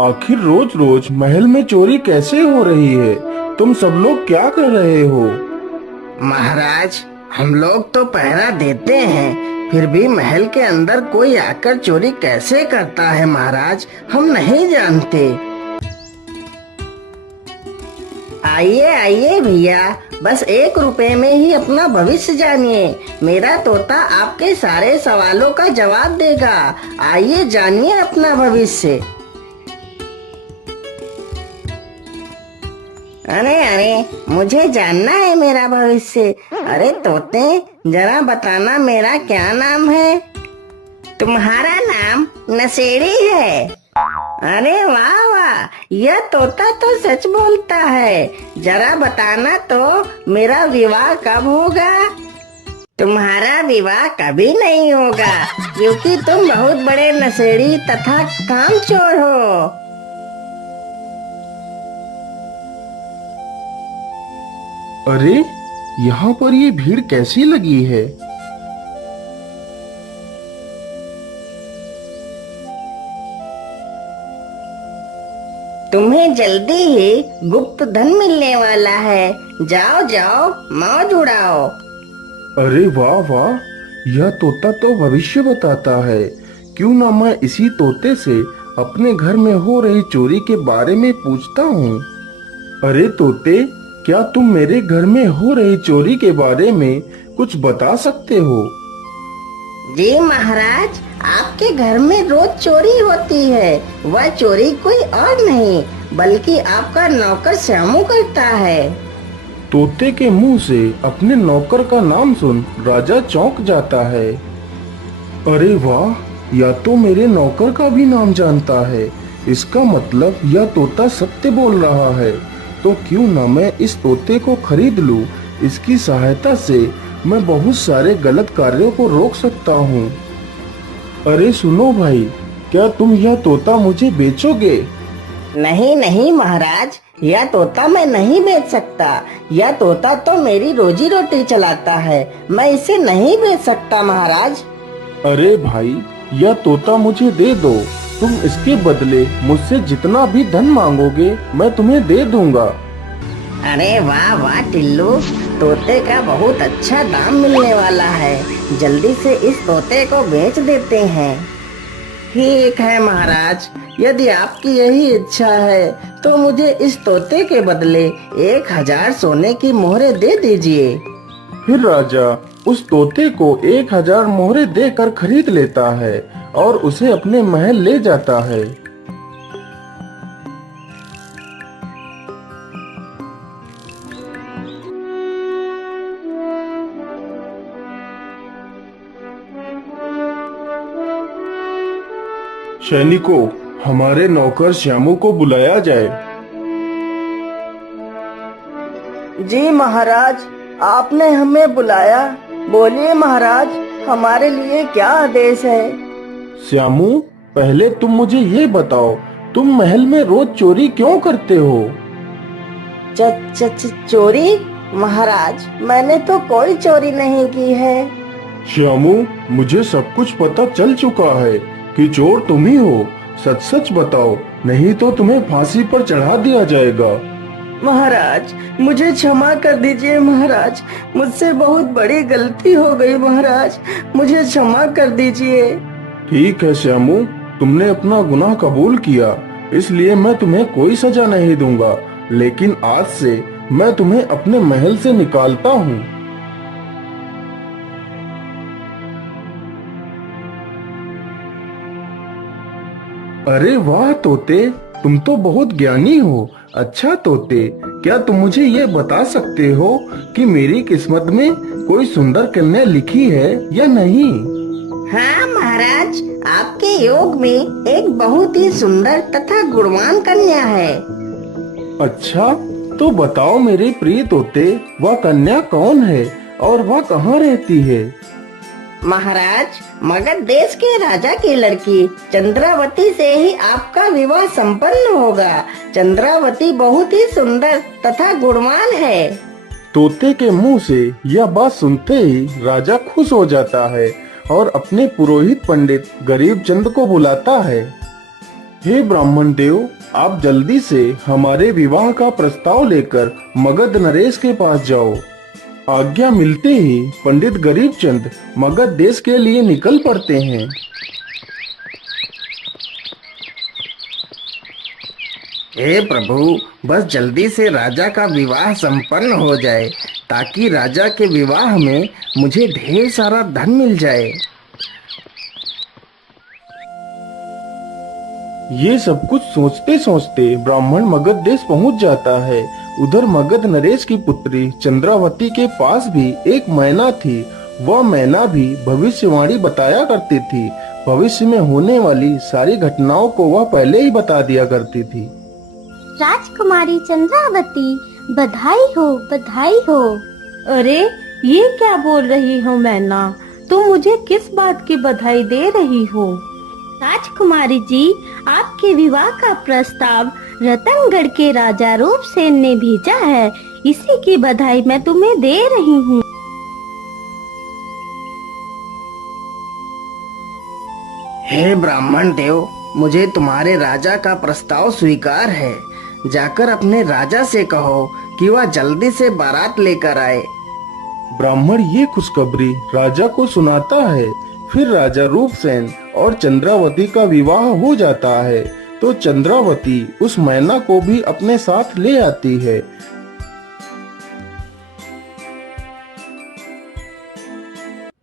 आखिर रोज रोज महल में चोरी कैसे हो रही है? तुम सब लोग क्या कर रहे हो? महाराज, हम लोग तो पहरा देते हैं, फिर भी महल के अंदर कोई आकर चोरी कैसे करता है महाराज, हम नहीं जानते। आइए आइए भैया, बस 1 रुपए में ही अपना भविष्य जानिए। मेरा तोता आपके सारे सवालों का जवाब देगा। आइए जानिए अपना भविष्य। अरे अरे, मुझे जानना है मेरा भविष्य। अरे तोते, जरा बताना मेरा क्या नाम है? तुम्हारा नाम नशेड़ी है। अरे वाह वाह, यह तोता तो सच बोलता है। जरा बताना तो मेरा विवाह कब होगा? तुम्हारा विवाह कभी नहीं होगा, क्योंकि तुम बहुत बड़े नशेड़ी तथा कामचोर हो। अरे, यहाँ पर ये भीड़ कैसी लगी है? तुम्हें जल्दी ही गुप्त धन मिलने वाला है। जाओ जाओ, मौज उड़ाओ। अरे वाह वाह, यह तोता तो भविष्य बताता है। क्यों ना मैं इसी तोते से अपने घर में हो रही चोरी के बारे में पूछता हूँ। अरे तोते, क्या तुम मेरे घर में हो रही चोरी के बारे में कुछ बता सकते हो? जी महाराज, आपके घर में रोज चोरी होती है। वह चोरी कोई और नहीं बल्कि आपका नौकर श्यामू करता है। तोते के मुंह से अपने नौकर का नाम सुन राजा चौंक जाता है। अरे वाह, या तो मेरे नौकर का भी नाम जानता है। इसका मतलब यह तोता सत्य बोल रहा है। तो क्यों ना मैं इस तोते को खरीद लूं। इसकी सहायता से मैं बहुत सारे गलत कार्यों को रोक सकता हूँ। अरे सुनो भाई, क्या तुम यह तोता मुझे बेचोगे? नहीं नहीं महाराज, यह तोता मैं नहीं बेच सकता। यह तोता तो मेरी रोजी रोटी चलाता है, मैं इसे नहीं बेच सकता महाराज। अरे भाई, यह तोता मुझे दे दो। तुम इसके बदले मुझसे जितना भी धन मांगोगे मैं तुम्हें दे दूंगा। अरे वाह वाह टिल्लू, तोते का बहुत अच्छा दाम मिलने वाला है। जल्दी से इस तोते को बेच देते हैं। ठीक है महाराज, यदि आपकी यही इच्छा है तो मुझे इस तोते के बदले 1000 सोने की मोहरें दे दीजिए। फिर राजा उस तोते को 1000 मोहरे देकर खरीद लेता है और उसे अपने महल ले जाता है। सैनिकों, हमारे नौकर श्यामू को बुलाया जाए। जी महाराज, आपने हमें बुलाया। बोलिए महाराज, हमारे लिए क्या आदेश है? श्यामू, पहले तुम मुझे ये बताओ, तुम महल में रोज चोरी क्यों करते हो? चोरी? महाराज, मैंने तो कोई चोरी नहीं की है। श्यामू, मुझे सब कुछ पता चल चुका है कि चोर तुम ही हो। सच सच बताओ, नहीं तो तुम्हें फांसी पर चढ़ा दिया जाएगा। महाराज, मुझे क्षमा कर दीजिए महाराज, मुझसे बहुत बड़ी गलती हो गई महाराज, मुझे क्षमा कर दीजिए। ठीक है श्यामू, तुमने अपना गुनाह कबूल किया, इसलिए मैं तुम्हें कोई सजा नहीं दूंगा। लेकिन आज से मैं तुम्हें अपने महल से निकालता हूँ। अरे वाह तोते, तुम तो बहुत ज्ञानी हो। अच्छा तोते, क्या तुम मुझे ये बता सकते हो कि मेरी किस्मत में कोई सुंदर कन्या लिखी है या नहीं? हाँ महाराज, आपके योग में एक बहुत ही सुंदर तथा गुणवान कन्या है। अच्छा, तो बताओ मेरे प्रिय तोते, वह कन्या कौन है और वह कहाँ रहती है? महाराज, मगध देश के राजा की लड़की चंद्रावती से ही आपका विवाह संपन्न होगा। चंद्रावती बहुत ही सुंदर तथा गुणवान है। तोते के मुंह से यह बात सुनते ही राजा खुश हो जाता है और अपने पुरोहित पंडित गरीब चंद को बुलाता है। हे ब्राह्मण देव, आप जल्दी से हमारे विवाह का प्रस्ताव लेकर मगध नरेश के पास जाओ। आज्ञा मिलते ही पंडित गरीबचंद मगध देश के लिए निकल पड़ते हैं। हे प्रभु, बस जल्दी से राजा का विवाह संपन्न हो जाए ताकि राजा के विवाह में मुझे ढेर सारा धन मिल जाए। ये सब कुछ सोचते सोचते ब्राह्मण मगध देश पहुंच जाता है। उधर मगध नरेश की पुत्री चंद्रावती के पास भी एक मैना थी। वह मैना भी भविष्यवाणी बताया करती थी। भविष्य में होने वाली सारी घटनाओं को वह पहले ही बता दिया करती थी। राजकुमारी चंद्रावती, बधाई हो, बधाई हो। अरे ये क्या बोल रही हो मैना? तुम मुझे किस बात की बधाई दे रही हो? राजकुमारी जी, आपके विवाह का प्रस्ताव रतनगढ़ के राजा रूपसेन ने भेजा है। इसी की बधाई मैं तुम्हें दे रही हूँ। हे ब्राह्मण देव, मुझे तुम्हारे राजा का प्रस्ताव स्वीकार है। जाकर अपने राजा से कहो कि वह जल्दी से बारात लेकर आए। ब्राह्मण ये खुशखबरी राजा को सुनाता है। फिर राजा रूपसेन और चंद्रावती का विवाह हो जाता है। तो चंद्रावती उस मैना को भी अपने साथ ले आती है।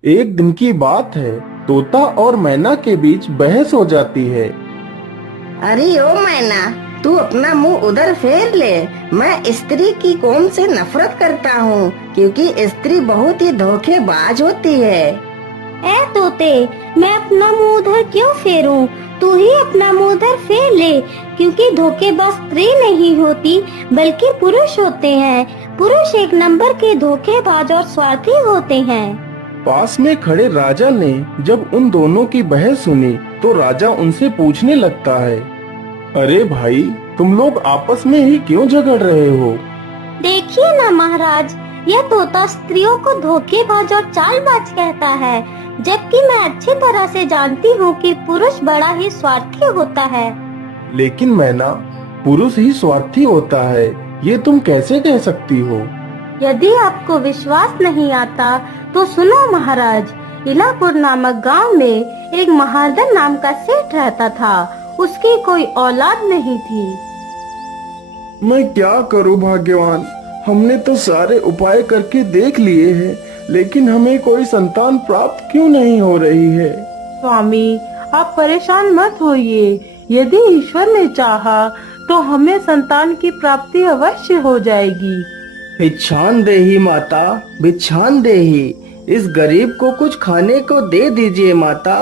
एक दिन की बात है, तोता और मैना के बीच बहस हो जाती है। अरे ओ मैना, तू अपना मुंह उधर फेर ले। मैं स्त्री की कौम से नफरत करता हूँ क्योंकि स्त्री बहुत ही धोखेबाज होती है। ए तोते, मैं अपना मुंह उधर क्यों फेरूं? तू ही अपना मुंह उधर फेर ले, क्योंकि धोखेबाज स्त्री नहीं होती बल्कि पुरुष होते हैं। पुरुष एक नंबर के धोखेबाज और स्वार्थी होते हैं। पास में खड़े राजा ने जब उन दोनों की बहस सुनी तो राजा उनसे पूछने लगता है, अरे भाई, तुम लोग आपस में ही क्यों झगड़ रहे हो? देखिए ना महाराज, यह तोता स्त्रियों को धोखेबाज और चालबाज कहता है, जबकि मैं अच्छी तरह से जानती हूँ कि पुरुष बड़ा ही स्वार्थी होता है। लेकिन मैना, पुरुष ही स्वार्थी होता है, ये तुम कैसे कह सकती हो? यदि आपको विश्वास नहीं आता तो सुनो महाराज। इलापुर नामक गांव में एक महादन नाम का सेठ रहता था। उसकी कोई औलाद नहीं थी। मैं क्या करूं भाग्यवान, हमने तो सारे उपाय करके देख लिए हैं, लेकिन हमें कोई संतान प्राप्त क्यों नहीं हो रही है? स्वामी, आप परेशान मत होइए। यदि ईश्वर ने चाहा तो हमें संतान की प्राप्ति अवश्य हो जाएगी। भिक्षान देही माता, भिक्षान देही। इस गरीब को कुछ खाने को दे दीजिए माता।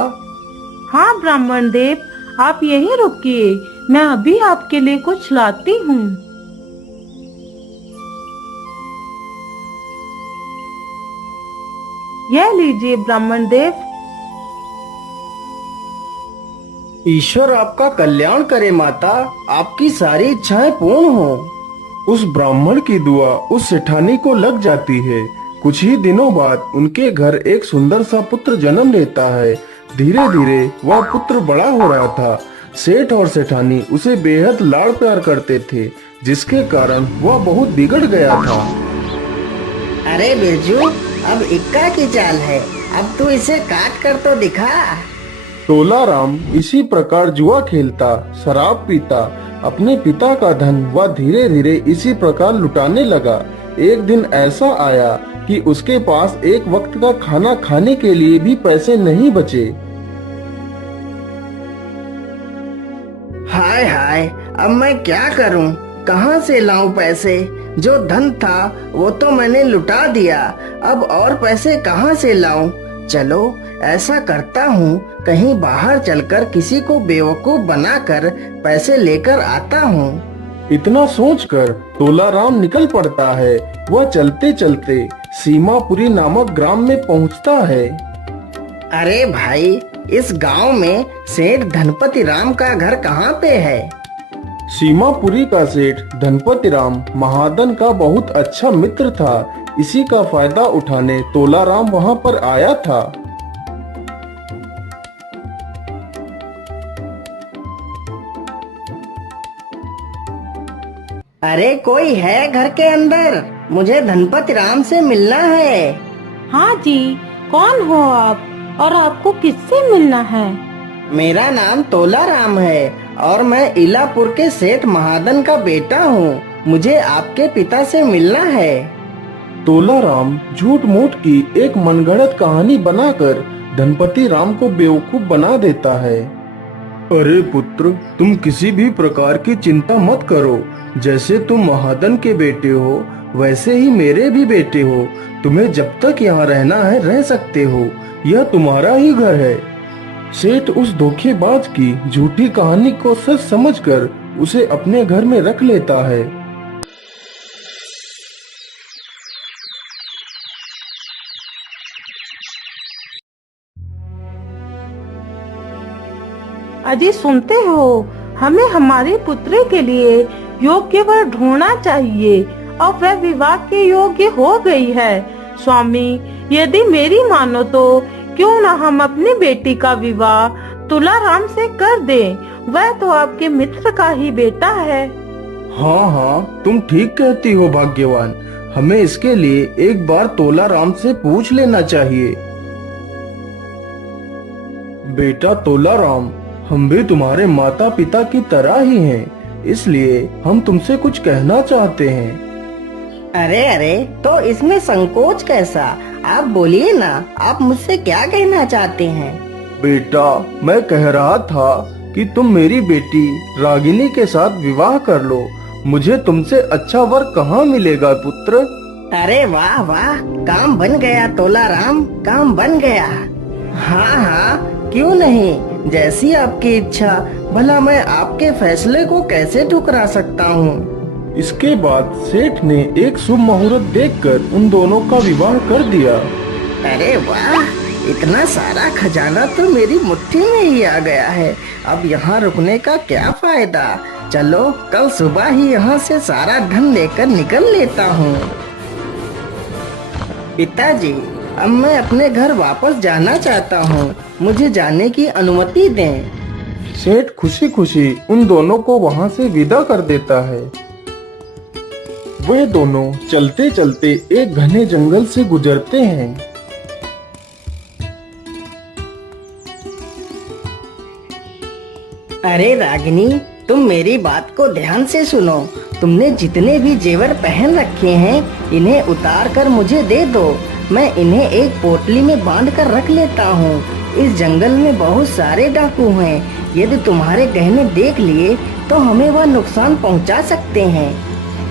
हाँ ब्राह्मण देव, आप यहीं रुकिए, मैं अभी आपके लिए कुछ लाती हूँ। यह लीजिए ब्राह्मण देव। ईश्वर आपका कल्याण करे माता, आपकी सारी इच्छाएं पूर्ण हो। उस ब्राह्मण की दुआ उस सेठानी को लग जाती है। कुछ ही दिनों बाद उनके घर एक सुंदर सा पुत्र जन्म लेता है। धीरे धीरे वह पुत्र बड़ा हो रहा था। सेठ और सेठानी उसे बेहद लाड़ प्यार करते थे, जिसके कारण वह बहुत बिगड़ गया था। अरे बिरजू, अब इक्का की चाल है, अब तू इसे काट कर तो दिखा। तोलाराम इसी प्रकार जुआ खेलता, शराब पीता, अपने पिता का धन वह धीरे धीरे इसी प्रकार लुटाने लगा। एक दिन ऐसा आया कि उसके पास एक वक्त का खाना खाने के लिए भी पैसे नहीं बचे। हाय हाय, अब मैं क्या करूं? कहां से लाऊं पैसे? जो धन था वो तो मैंने लुटा दिया, अब और पैसे कहां से लाऊं? चलो ऐसा करता हूँ, कहीं बाहर चलकर किसी को बेवकूफ बनाकर पैसे लेकर आता हूँ। इतना सोचकर तोलाराम निकल पड़ता है। वह चलते चलते सीमापुरी नामक ग्राम में पहुँचता है। अरे भाई, इस गांव में सेठ धनपति राम का घर कहाँ पे है? सीमापुरी का सेठ धनपति राम महादन का बहुत अच्छा मित्र था। इसी का फायदा उठाने तोलाराम वहाँ पर आया था। अरे कोई है घर के अंदर? मुझे धनपति राम से मिलना है। हाँ जी, कौन हो आप और आपको किससे मिलना है? मेरा नाम तोला राम है और मैं इलापुर के सेठ महादन का बेटा हूँ। मुझे आपके पिता से मिलना है। तोलाराम झूठ मूठ की एक मनगढ़ंत कहानी बनाकर धनपति राम को बेवकूफ बना देता है। अरे पुत्र, तुम किसी भी प्रकार की चिंता मत करो। जैसे तुम महादन के बेटे हो वैसे ही मेरे भी बेटे हो। तुम्हें जब तक यहाँ रहना है रह सकते हो। यह तुम्हारा ही घर है। सेठ उस धोखेबाज की झूठी कहानी को सच समझकर उसे अपने घर में रख लेता है। अजी सुनते हो, हमें हमारे पुत्र के लिए योग्य वर ढूंढना चाहिए और वह विवाह के योग्य हो गई है। स्वामी, यदि मेरी मानो तो क्यों न हम अपनी बेटी का विवाह तुलाराम से कर दें। वह तो आपके मित्र का ही बेटा है। हाँ हाँ, तुम ठीक कहती हो भाग्यवान। हमें इसके लिए एक बार तोलाराम से पूछ लेना चाहिए। बेटा तोलाराम, हम भी तुम्हारे माता पिता की तरह ही हैं, इसलिए हम तुमसे कुछ कहना चाहते हैं। अरे अरे, तो इसमें संकोच कैसा? आप बोलिए ना, आप मुझसे क्या कहना चाहते हैं? बेटा, मैं कह रहा था कि तुम मेरी बेटी रागिनी के साथ विवाह कर लो। मुझे तुमसे अच्छा वर कहाँ मिलेगा पुत्र। अरे वाह वाह, काम बन गया तोलाराम, काम बन गया। हाँ हाँ, क्यों नहीं, जैसी आपकी इच्छा। भला मैं आपके फैसले को कैसे ठुकरा सकता हूँ। इसके बाद सेठ ने एक शुभ मुहूर्त देखकर उन दोनों का विवाह कर दिया। अरे वाह, इतना सारा खजाना तो मेरी मुट्ठी में ही आ गया है। अब यहाँ रुकने का क्या फायदा। चलो कल सुबह ही यहाँ से सारा धन लेकर निकल लेता हूँ। पिताजी, अब मैं अपने घर वापस जाना चाहता हूँ। मुझे जाने की अनुमति दें। सेठ खुशी खुशी उन दोनों को वहाँ से विदा कर देता है। वे दोनों चलते चलते एक घने जंगल से गुजरते हैं। अरे रागिनी, तुम मेरी बात को ध्यान से सुनो। तुमने जितने भी जेवर पहन रखे हैं, इन्हें उतार कर मुझे दे दो। मैं इन्हें एक पोटली में बांध कर रख लेता हूँ। इस जंगल में बहुत सारे डाकू हैं। यदि तुम्हारे गहने देख लिए तो हमें वह नुकसान पहुँचा सकते हैं।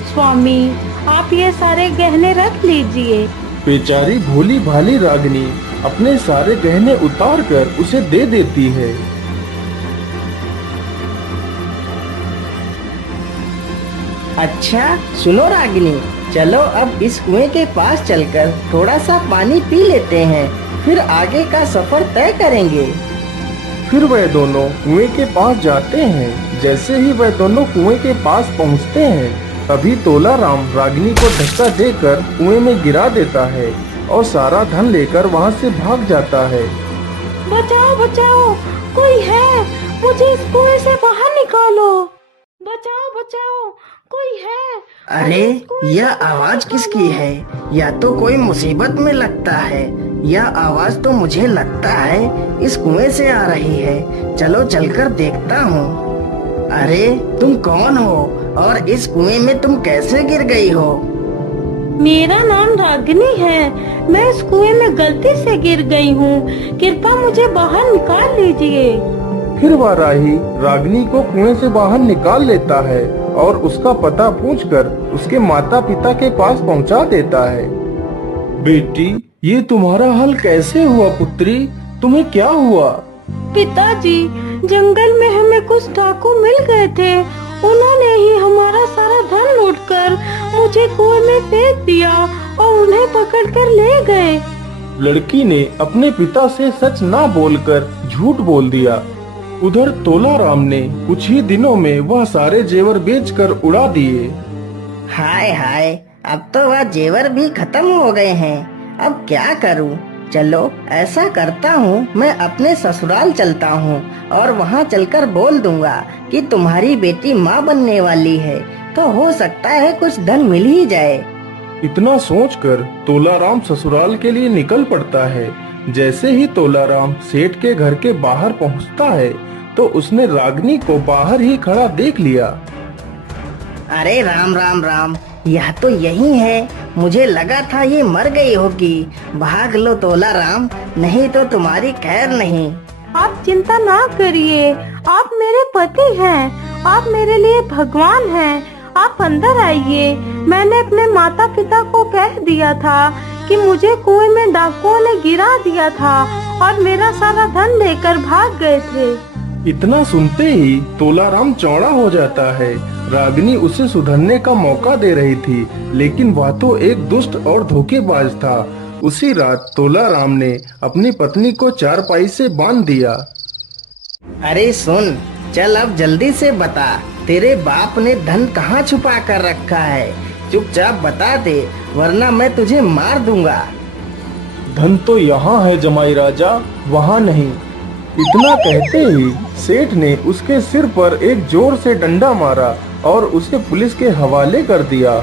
स्वामी, आप ये सारे गहने रख लीजिए। बेचारी भोली भाली रागिनी अपने सारे गहने उतार कर उसे दे देती है। अच्छा सुनो रागिनी, चलो अब इस कुएं के पास चलकर थोड़ा सा पानी पी लेते हैं, फिर आगे का सफर तय करेंगे। फिर वह दोनों कुएं के पास जाते हैं। जैसे ही वह दोनों कुएं के पास पहुंचते हैं, तभी तोलाराम रागिनी को धक्का देकर कुएं में गिरा देता है और सारा धन लेकर वहां से भाग जाता है। बचाओ बचाओ, कोई है, मुझे इस कुएं से बाहर निकालो। बचाओ बचाओ, कोई है। अरे यह आवाज किसकी है? या तो कोई मुसीबत में लगता है। यह आवाज तो मुझे लगता है इस कुएं से आ रही है। चलो चलकर देखता हूँ। अरे तुम कौन हो और इस कुएं में तुम कैसे गिर गई हो? मेरा नाम रागिनी है। मैं इस कुएं में गलती से गिर गई हूँ। कृपया मुझे बाहर निकाल लीजिए। फिर वह राही रागिनी को कुएं से बाहर निकाल लेता है और उसका पता पूछकर उसके माता पिता के पास पहुंचा देता है। बेटी, ये तुम्हारा हल कैसे हुआ पुत्री? तुम्हें क्या हुआ? पिताजी, जंगल में हमें कुछ डाकू मिल गए थे। उन्होंने ही हमारा सारा धन लूटकर मुझे कुएं में फेंक दिया और उन्हें पकड़कर ले गए। लड़की ने अपने पिता से सच ना बोलकर झूठ बोल दिया। उधर तोलाराम ने कुछ ही दिनों में वह सारे जेवर बेचकर उड़ा दिए। हाय हाय, अब तो वह जेवर भी खत्म हो गए हैं। अब क्या करूं? चलो ऐसा करता हूँ, मैं अपने ससुराल चलता हूँ और वहाँ चलकर बोल दूंगा कि तुम्हारी बेटी माँ बनने वाली है। तो हो सकता है कुछ धन मिल ही जाए। इतना सोचकर तोलाराम ससुराल के लिए निकल पड़ता है। जैसे ही तोलाराम सेठ के घर के बाहर पहुंचता है तो उसने रागिनी को बाहर ही खड़ा देख लिया। अरे राम राम राम, यह तो यही है। मुझे लगा था ये मर गई होगी। भाग लो तोलाराम, नहीं तो तुम्हारी खैर नहीं। आप चिंता ना करिए, आप मेरे पति हैं, आप मेरे लिए भगवान हैं। आप अंदर आइए। मैंने अपने माता पिता को कह दिया था कि मुझे कुएं में डाकुओं ने गिरा दिया था और मेरा सारा धन लेकर भाग गए थे। इतना सुनते ही तोलाराम चौड़ा हो जाता है। रागिनी उसे सुधरने का मौका दे रही थी, लेकिन वह तो एक दुष्ट और धोखेबाज था। उसी रात तोलाराम ने अपनी पत्नी को चारपाई से बांध दिया। अरे सुन, चल अब जल्दी से बता, तेरे बाप ने धन कहाँ छुपा कर रखा है। चुपचाप बता दे, वरना मैं तुझे मार दूंगा। धन तो यहाँ है जमाई राजा, वहाँ नहीं। इतना कहते ही सेठ ने उसके सिर पर एक जोर से डंडा मारा और उसे पुलिस के हवाले कर दिया।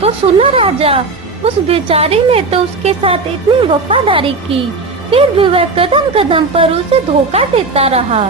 तो सुनो राजा, उस बेचारी ने तो उसके साथ इतनी वफादारी की, फिर भी वह कदम कदम पर उसे धोखा देता रहा।